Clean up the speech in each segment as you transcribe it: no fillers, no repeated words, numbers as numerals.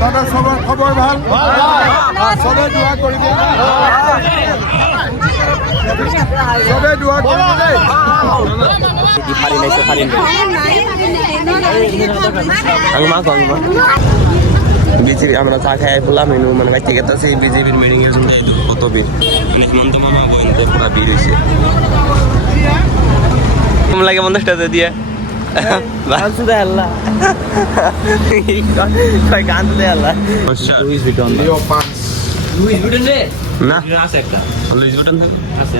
দাদা সবার খবর ভাল সবে দোয়া করিবে সবে দোয়া করিবে কি পারি নাই সে পারি বিজেপি আমরা চা খাই ফুলাম মেনু মানে বাইতে গেছে বিজেপির মিটিং এর জন্য কত ভিড় হেমন্ত মামা বন্ধের পুরা ভিড় হয়েছে কম লাগে 50 টাকা দিয়ে গান শুধু আল্লাহ কই গান শুধু আল্লাহ লুইস ভিটন রে না আছে একটা লুইস ভিটন আছে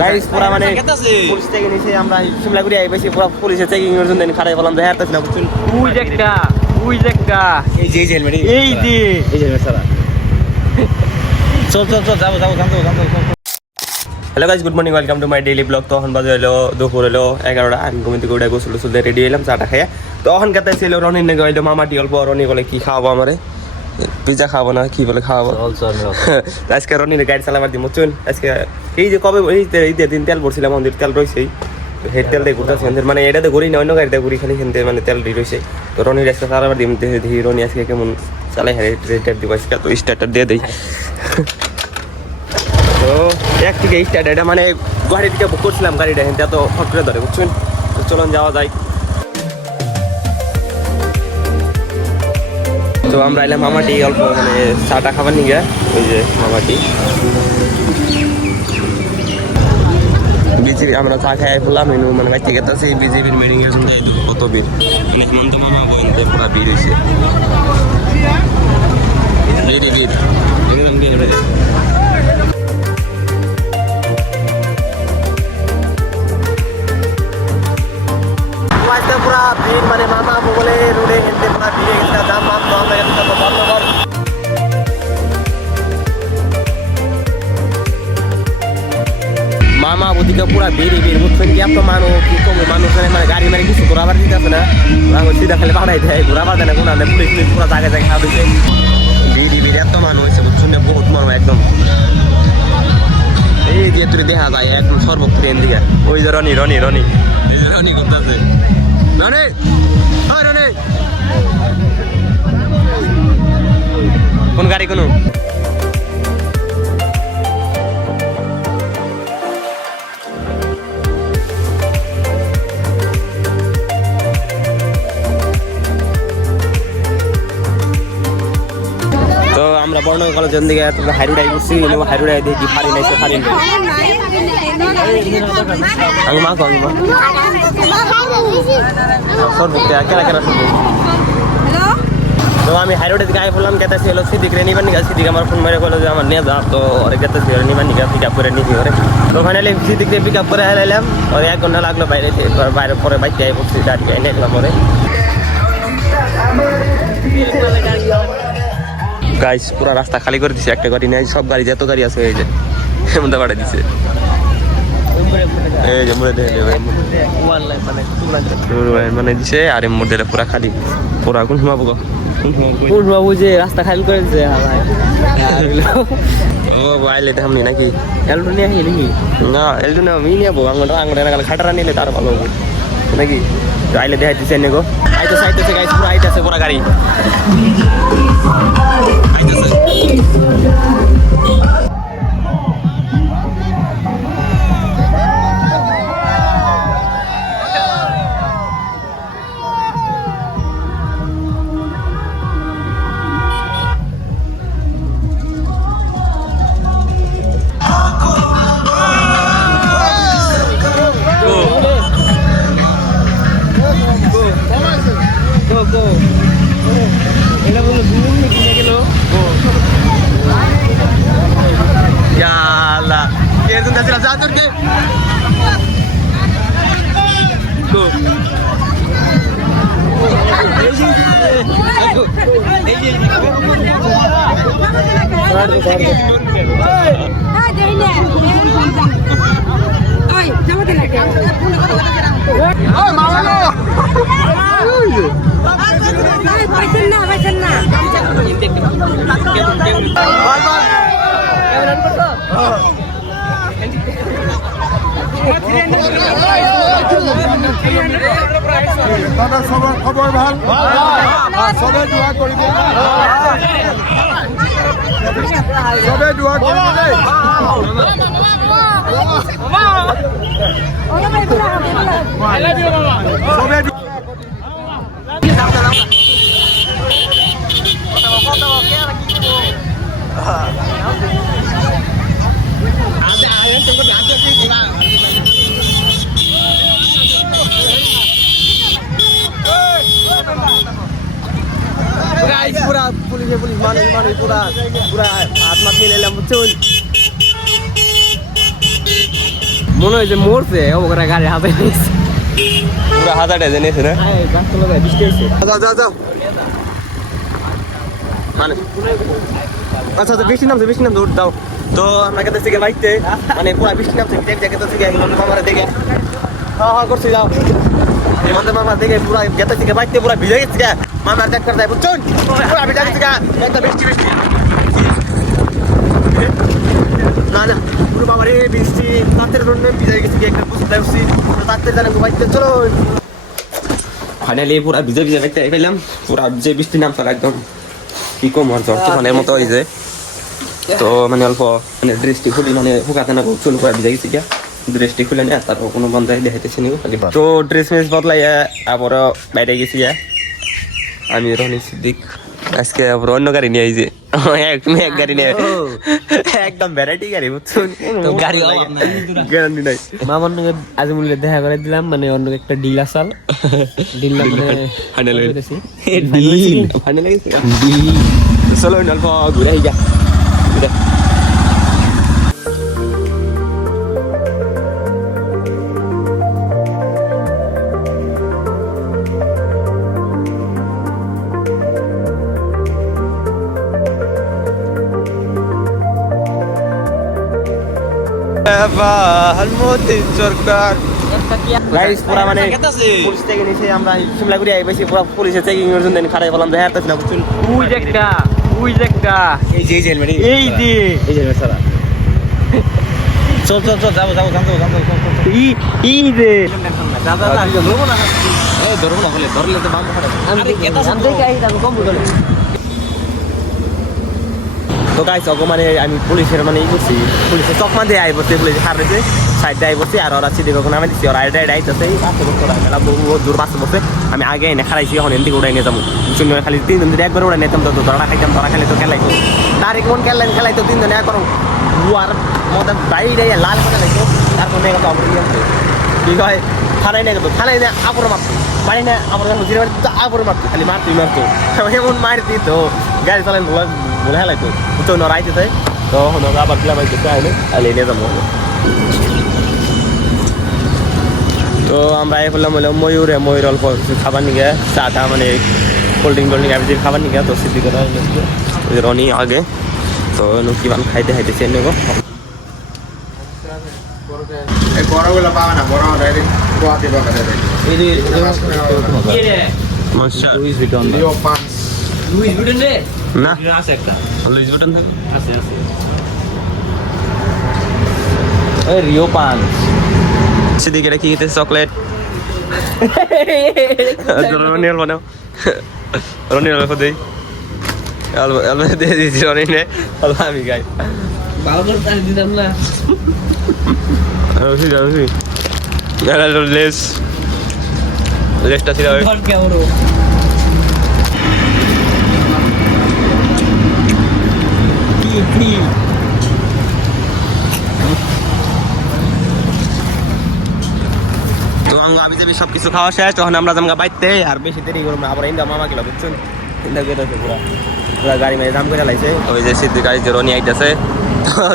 গাইস পুরা মানে পুলিশ থেকে নিচে আমরা শিমলাগুড়ি আই বেশি পুরা পুলিশের চেকিং এর জন্য খারাই বললাম দেখা যাচ্ছে না বুঝছেন ওই একটা এই যে হেলমেট এই যে হেলমেট সারা চল যাবো hello guys good morning welcome to my daily blog. তখন বাজে হলো দুপুর হলো 11টা আমি ঘুম থেকে উঠে গোসল রেডি হলাম চাটা খাইয়া তখন কাতে ছিল রনির নাকি হইলো মামাটি অল্প রনি বলে কি খাওয়াবো আমারে পিজা খাবো না কি বলে খাওয়াবো আজকে রনির গাড়ি চালাবার দিই মুচুন আজকে এই যে কবে এই দিন তেল পড়ছিলাম আমাদের তেল রয়েছেই হেড তেল দিয়ে ঘুরতেছে মানে এটাতে ঘুরি না অন্য গাড়িতে ঘুরি খালি খেনতে মানে তেল রয়েছে তো রনির আজকে চালাবার দিই দেখি রনি আজকে কেমন চালাই হ্যাঁ রেটার দিব আজকে তো স্টার্টার দিয়ে দেই তো এক থেকে স্টার্ট এটা মানে গাড়ি থেকে বুক করছিলাম গাড়িটা হেনতে এত হট করে ধরে বুঝছেন তো চলুন যাওয়া যায়। তো আমরা এলাম মামাটি অল্প মানে চাটা খাবার নিয়ে ওই যে মামাটি বিজেপি আমরা চা খাই ফুলাম মেনু মানে বাইতে গেছে বিজেপির মিটিং এর জন্য কত ভিড় হেমন্ত মামা বন্ধের পুরা ভিড় হয়েছে পুরা ভিড় মানে মামা বলে রোডে হেঁটে পুরা ভিড়ে গেছে দাম মাম তো আমরা বন্ধ কর মামা ওদিকে পুরা ভিড় বুঝছেন কি এত মানুষ কি কমে মানুষ মানে গাড়ি মানে কিছু ঘোরাবার দিতে আছে না সিধা খালি পাঠাই দেয় ঘোরাবার দেয় না কোনো পুলিশ পুরা জায়গায় খাওয়াইছে ভিড় এত মানুষ হয়েছে বুঝছেন বহুত মানুষ একদম এই দিয়ে তুই দেখা যায় একদম সর্বত্র ট্রেন দিকে ওই যে রনি করতেছে কোন গাড়ি কোনো তো আমরা বর্ণগর কলেজের দিকে হাইরোডাই করছি হাইরোডাই দিয়ে কি পারি নাই সে পারি আমি মা তো আমি হাইরোডে দিকে আই বললাম কেতে ছিল সিদ্দিক নিবার নিকা সিদ্দিক আমার ফোন মেরে বললো যে আমার নিয়ে যা তো ওরে কেতে ছিল নিবার নিকা পিক আপ করে নিবি ওরে তো ফাইনালি সিদ্দিককে পিক আপ করে এলাম ওরে 1 ঘন্টা লাগলো বাইরে পরে বাইকে আই বসছি গাড়ি এনে এলাম পরে গাইস পুরা রাস্তা খালি করে দিছে একটা গাড়ি নাই সব গাড়ি যত গাড়ি আছে এই যে এমনটা বাড়াই দিছে এই যে মুড়ে দেয় মানে দিছে আর এর মধ্যে পুরা খালি পুরা কোন সমাবো কোন বাবু যে রাস্তা খালি করে দিছে ও বাইলে থামনি নাকি এলটো নিয়ে আসি নাকি না এলটো না আমি নিয়ে যাবো আঙুটা খাটারা নিলে তার ভালো হবে নাকি আইলে দেখাইতেছে নেগো আইতেছে গাইস পুরা আইতেছে পুরা গাড়ি দাদা সবার খবর ভাল সবে দোয়া করিব সবে দোয়া করিব সবে পুরা পুলিশ মানুষ পুরা হাত মাত মিলে এলাম বুঝছেন মনে হয় যে মরছে ওরা গাড়ি হাতে নিয়েছে পুরা হাজারটা জেনেছে না বৃষ্টি হয়েছে যাও মানে আচ্ছা বেশি নামছে দৌড় দাও তো আমরা কাছে থেকে বাইতে মানে পুরা বৃষ্টি নামছে জায়গাতে থেকে মামারা দেখে হ্যাঁ করছি যাও মামা দেখে পুরা গেতে থেকে বাইতে পুরা ভিজে গেছে মামার চেক করে দেয় বুঝছেন পুরা ভিজে গেছে একটা বৃষ্টি না পুরো বাবা রে বৃষ্টি তাঁতের জন্য ভিজে গেছে একটা বুঝতে পারছি তাঁতের জানে বাইতে চলো ফাইনালি পুরা ভিজে বাইতে পেলাম পুরা যে বৃষ্টি নামছে একদম কি কম আর জ্বর তুফানের মতো হয়েছে তো মানে অল্প মানে ড্রেসটি খুলি মানে শুকাতে না চুল করে ভিজে গেছি গিয়া ড্রেসটি খুলে নিয়ে তারপর কোনো বন্ধাই দেখাইতেছি নি তো ড্রেস মেস বদলাইয়া আবারও বাইরে গেছি গিয়া আমি রনি সিদ্দিক আজকে আবার অন্য গাড়ি নিয়ে আইছে এক গাড়ি নিয়ে একদম ভ্যারাইটি গাড়ি বুঝছেন গাড়ি গ্যারান্টি নাই মামার নাকি আজমুলের দেখা করে দিলাম মানে অন্য একটা ডিল আসাল ডিল ফাইনাল ফাইনাল চলো অল্প ঘুরে আই যা সরকার গাইস পুরা মানে পুলিশ থেকে নিচে আমরা শিমলাগুড়ি আইছি পুরা পুলিশের চেকিং এর জন্য খাড়াই বললাম দেখা যাচ্ছে না বুঝছেন উই একটা এই যে হেলমেট এই যে হেলমেট সারা চল যাবো এই যে ধরবো না হলে ধরলে তো বাম তো গাইস ওকে মানে আমি পুলিশের মানে ই করছি পুলিশের চকমা দিয়ে আই বসে পুলিশ হারাইছে সাইড দিয়ে আই বসে আর ওরা সিদ্ধি কখন আমি দিচ্ছি ওরা আইতেছে বহুত দূর বাসে বসে আমি আগে এনে খারাইছি এখন এদিকে উড়াই নিয়ে যাবো শূন্য খালি 3 জন যদি একবার উড়াই নিতাম তো ধরা খাইতাম ধরা খেলে তো খেলাইতো তার কোন খেলাইতো 3 জনে একবার আর মধ্যে বাইরে লাল করে লাগতো তারপর মেয়ে কথা অপরিণ কি কয় থানায় নিয়ে গেতো থানায় নিয়ে আপরে মারতো বাড়ি না আমার হুজিরে বাড়ি আপরে মারতো খালি মারতো এমন মারতি তো গাড়ি চালাই বলে হেলাইতো তো নড়াইতে তো আবার দিলাম আইলে নিয়ে যাবো তো আমরা এই বললাম হলো ময়ূর অল্প খাবার নিয়ে চাটা মানে কোল্ড ড্রিঙ্ক অ্যাভেজের খাবার নিয়ে তো সিদ্ধি করা ওই রনি আগে তো কিমান খাইতেছে নেব বড়গুলো পাবে না বড় ডাইরেক্ট গোয়াতে পাবে না লুইস বুটন রিও পান সিদ্দিক এটা কি খেতে চকলেট রনিয়াল বানাও রনিয়াল দেই আলবা দিয়ে দিয়েছি রনিনে আমি গাই দিলাম না লেসটা ছিল তো আমি যাবি সবকিছু খাওয়া শেষ তখন আমরা জামগা বাইতে আর বেশি দেরি করবো না আবার ইন্দা মামা গেল বুঝছেন ইন্দা গেছে পুরা গাড়ি মেয়ে দাম করে লাইছে ওই যে সিদ্দিক গাড়ি যে রনি আইতেছে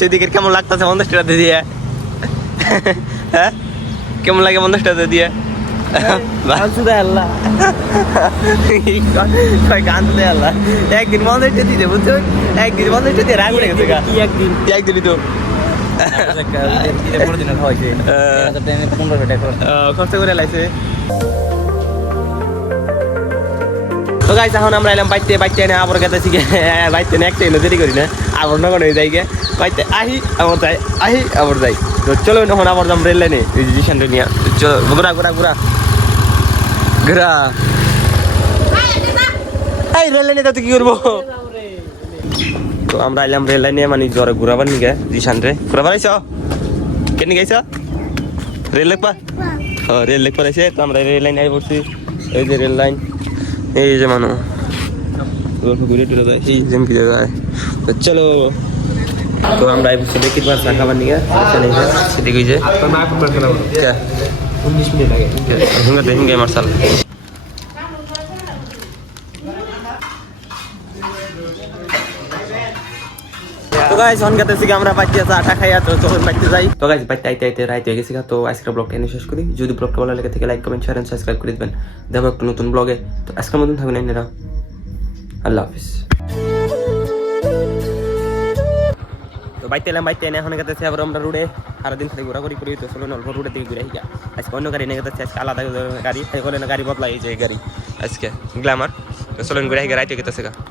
সিদ্দিকের কেমন লাগতেছে 50 টাকা দিয়ে হ্যাঁ কেমন লাগে 50 টাকা দিয়ে গান দে আল্লাহ একদিন 50 টাকা দিতে বুঝছো একদিন 50 টাকা দিয়ে রাগ উঠে গেছে একদিনই তো খরচ করে লাইছে তো গাইস এখন আমরা এলাম বাইতে এনে আবার গেতেছি বাইতে একটা এনে দেরি করি না আবার নগর হয়ে যাই গে বাইতে আহি আবার যাই তো চলো এখন আবার যাম রেল লাইনে রিজিস্ট্রেশনটা নিয়ে চলো ঘুরা ঘোরা এই রেল লাইনে তো কি করবো তো আমরা আইলাম রেল লাইনে মানে জ্বরে ঘুরাবার নিগে জিশান রে ঘুরাবার আইছ কেন গাইছ রেল লেখ পা রেল লেখ পাইছে তো আমরা রেল লাইনে আই পড়ছি এই যে রেল লাইন এই যে মানু ঘুরে টুরে যায় এই যেম কি জায়গায় তো চলো তো আমরা আই পড়ছি দেখি বার চা খাবার নিগে সেদিকে যে তো না এখন বের করা কে 19 মিনিট লাগে হিঙ্গে মার্শাল তো গাইস অন করতে থেকে আমরা বাইতে আটা খাইয়া তো চলুন বাইতে যাই তো গাইস বাইতে আইতে আইতে রাইতে হয়ে গেছে তো আজকের ব্লগটা এনে শেষ করি যদি ব্লগটা ভালো লাগে থেকে like comment share and subscribe করে দিবেন দেখো একটা নতুন ব্লগে তো আজকের মতন থাকুন এনারা আল্লাহ হাফেজ তো বাইতে এলাম বাইতে এনে এখন গেছে আবার আমরা রোডে সারাদিন খালি ঘোরাঘুরি করি তো চলুন অল্প রোডের দিকে ঘুরে গিয়া আজকে অন্য গাড়ি নিয়ে গেছে আজকে আলাদা গাড়ি বলে না গাড়ি বদলাই এই যে গাড়ি আজকে গ্ল্যামার তো চলুন ঘুরে গিয়ে রাইতে গেছে